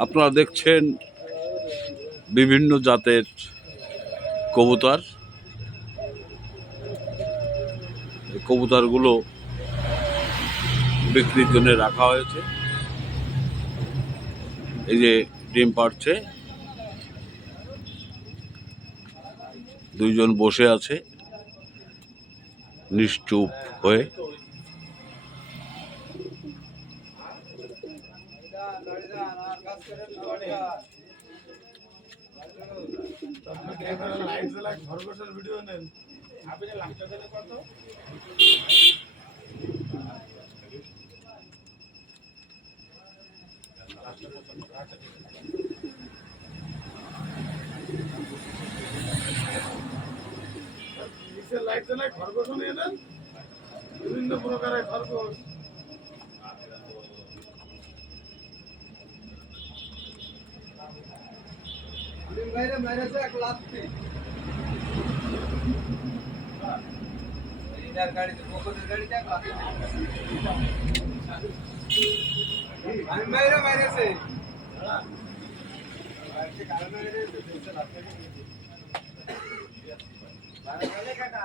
আপনারা দেখছেন বিভিন্ন জাতের কবুতর। এই কবুতরগুলো বিক্রির জন্য রাখা হয়েছে। এই যে ডিম পাড়ছে, দুইজন বসে আছে নিশ্চুপ হয়ে। ভিডিও নেন লাইট জ্বালায় খরগোশ নিয়ে নেন, বিভিন্ন প্রকারের খরগোশ। গাড়িতে গাড়িতে বাইরেছে কাকা